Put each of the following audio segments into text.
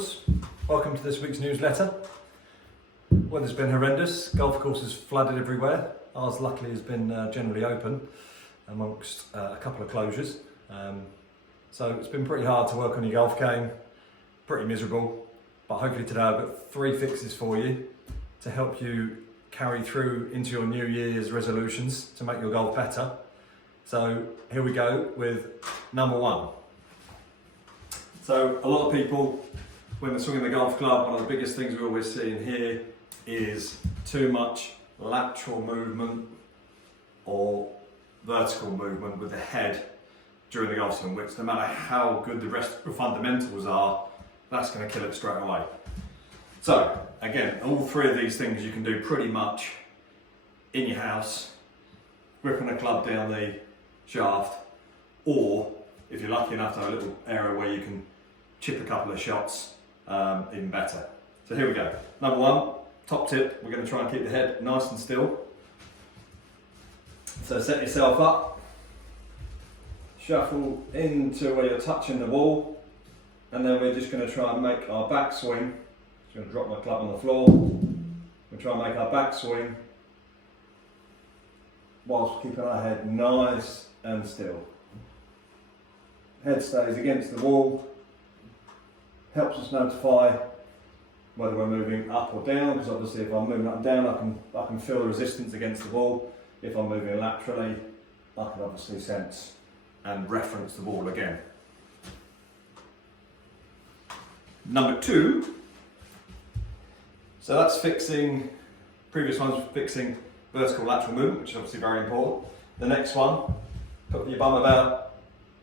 golfers, welcome to this week's newsletter. Weather's been horrendous, golf courses flooded everywhere. Ours luckily has been generally open amongst a couple of closures. So it's been pretty hard to work on your golf game, pretty miserable, but hopefully today I've got 3 fixes for you to help you carry through into your New Year's resolutions to make your golf better. So here we go with number 1. So a lot of people, when they're swinging the golf club, one of the biggest things we always see in here is too much lateral movement or vertical movement with the head during the golf swing, which no matter how good the rest of the fundamentals are, that's going to kill it straight away. So again, all 3 of these things you can do pretty much in your house, gripping a club down the shaft, or if you're lucky enough to have a little area where you can chip a couple of shots, even better. So here we go. Number 1, top tip, we're going to try and keep the head nice and still. So set yourself up, shuffle into where you're touching the ball, and then we're just going to try and make our backswing. Just going to drop my club on the floor. We'll try and make our backswing whilst keeping our head nice and still. Head stays against the wall, helps us notify whether we're moving up or down, because obviously if I'm moving up and down I can feel the resistance against the wall. If I'm moving laterally, I can obviously sense and reference the ball again. Number 2, so that's fixing, previous one's fixing vertical lateral movement, which is obviously very important. The next one, put your bum about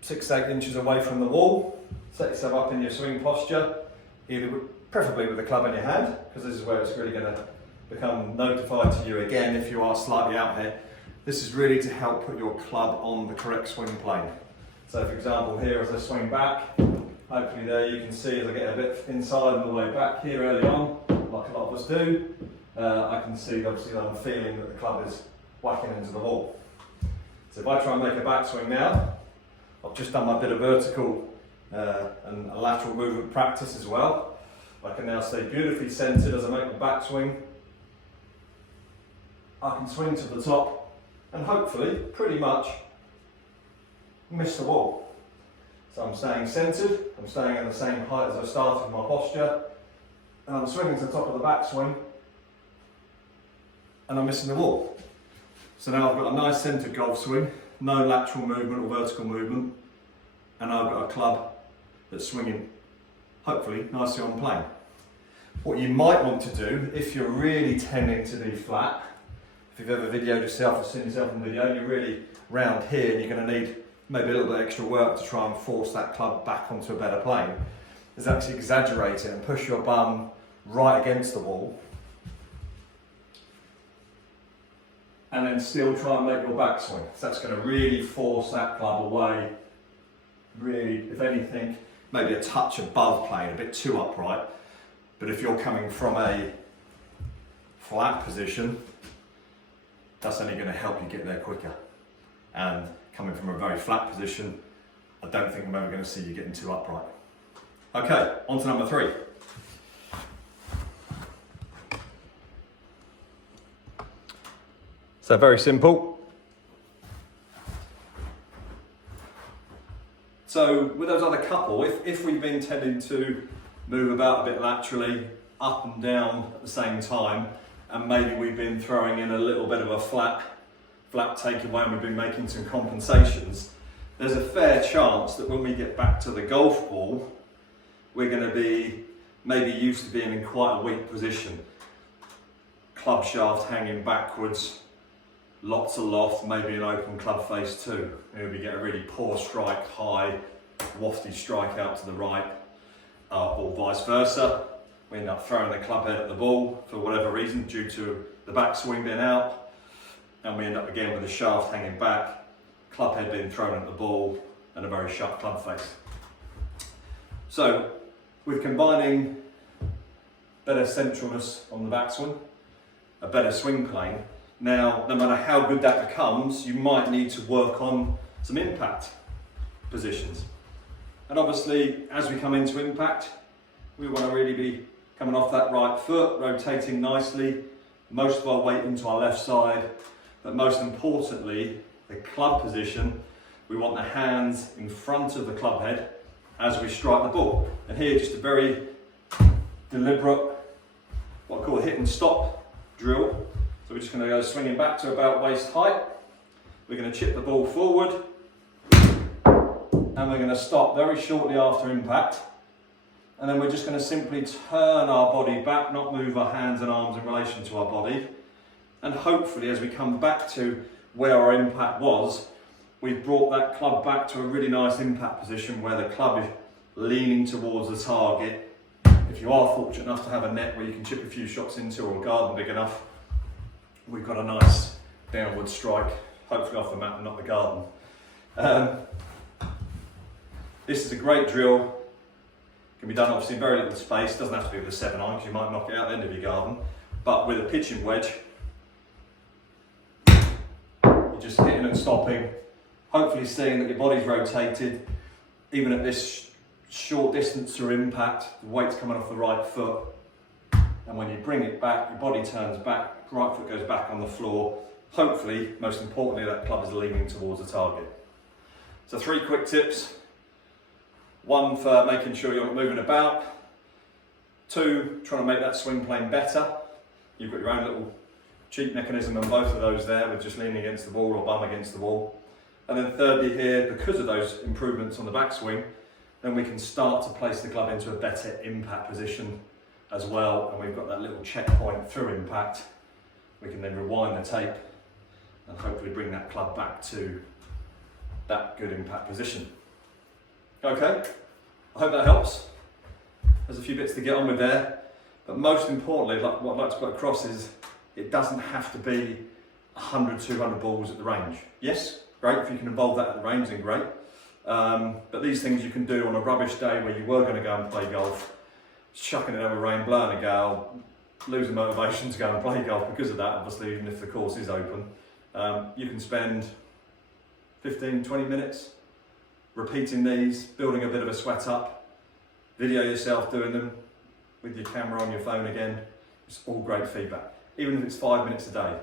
6 to 8 inches away from the wall, set yourself up in your swing posture, preferably with the club in your hand, because this is where it's really going to become notified to you again if you are slightly out here. This is really to help put your club on the correct swing plane. So for example here, as I swing back, hopefully there you can see as I get a bit inside and all the way back here early on, like a lot of us do, I can see obviously that I'm feeling that the club is whacking into the wall. So if I try and make a backswing now, I've just done my bit of vertical and a lateral movement practice as well. I can now stay beautifully centered as I make the backswing. I can swing to the top and hopefully pretty much miss the wall. So I'm staying centered, I'm staying at the same height as I started with my posture, and I'm swinging to the top of the backswing and I'm missing the wall. So now I've got a nice centered golf swing, no lateral movement or vertical movement, and I've got a club that's swinging hopefully nicely on plane. What you might want to do, if you're really tending to be flat, if you've ever videoed yourself or seen yourself on video and you're really round here and you're going to need maybe a little bit extra work to try and force that club back onto a better plane, is actually exaggerate it and push your bum right against the wall, and then still try and make your backswing. So that's going to really force that club away, really, if anything, maybe a touch above plane, a bit too upright. But if you're coming from a flat position, that's only going to help you get there quicker. And coming from a very flat position, I don't think I'm ever going to see you getting too upright. Okay, on to number 3. So very simple. So with those other couple, if we've been tending to move about a bit laterally, up and down at the same time, and maybe we've been throwing in a little bit of a flat takeaway and we've been making some compensations, there's a fair chance that when we get back to the golf ball, we're going to be maybe used to being in quite a weak position. Club shaft hanging backwards, lots of loft, maybe an open club face too. Maybe we get a really poor strike high, wafty strike out to the right, or vice versa. We end up throwing the club head at the ball for whatever reason due to the backswing being out, and we end up again with the shaft hanging back, club head being thrown at the ball, and a very sharp club face. So with combining better centralness on the backswing, a better swing plane, now no matter how good that becomes, you might need to work on some impact positions. And obviously, as we come into impact, We want to really be coming off that right foot, rotating nicely, most of our weight into our left side, but most importantly, the club position, we want the hands in front of the club head as we strike the ball. And here, just a very deliberate, what I call a hit and stop drill. So we're just going to go swinging back to about waist height. We're going to chip the ball forward, and we're going to stop very shortly after impact. And then we're just going to simply turn our body back, not move our hands and arms in relation to our body. And hopefully, as we come back to where our impact was, we've brought that club back to a really nice impact position where the club is leaning towards the target. If you are fortunate enough to have a net where you can chip a few shots into, or a garden big enough, we've got a nice downward strike, hopefully off the mat and not the garden. This is a great drill. Can be done obviously in very little space. Doesn't have to be with a 7-iron because you might knock it out the end of your garden. But with a pitching wedge, you're just hitting and stopping, hopefully seeing that your body's rotated, even at this short distance through impact, the weight's coming off the right foot. And when you bring it back, your body turns back, right foot goes back on the floor. Hopefully, most importantly, that club is leaning towards the target. So 3 quick tips. 1 for making sure you're not moving about. 2, trying to make that swing plane better. You've got your own little cheat mechanism on both of those there, with just leaning against the wall or bum against the wall. And then thirdly here, because of those improvements on the backswing, then we can start to place the club into a better impact position as well. And we've got that little checkpoint through impact. We can then rewind the tape and hopefully bring that club back to that good impact position. Okay, I hope that helps. There's a few bits to get on with there, but most importantly, what I'd like to put across is it doesn't have to be 100, 200 balls at the range. Yes, great, if you can involve that at the range, then great. But these things you can do on a rubbish day where you were going to go and play golf, chucking it over rain, blowing a gale, losing motivation to go and play golf because of that, obviously, even if the course is open. You can spend 15, 20 minutes repeating these, building a bit of a sweat up, video yourself doing them with your camera on your phone again. It's all great feedback. Even if it's 5 minutes a day,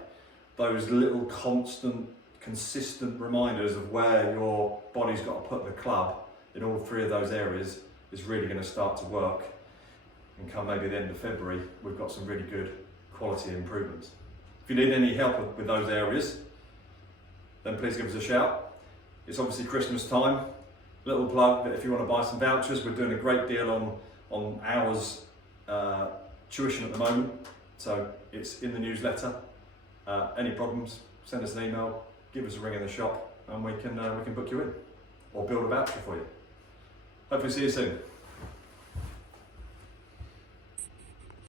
those little constant, consistent reminders of where your body's got to put the club in all 3 of those areas is really going to start to work. And come maybe the end of February, we've got some really good quality improvements. If you need any help with those areas, then please give us a shout. It's obviously Christmas time. Little plug that if you want to buy some vouchers, we're doing a great deal on hours tuition at the moment. So it's in the newsletter. Any problems, send us an email, give us a ring in the shop, and we can book you in or build a voucher for you. Hopefully see you soon.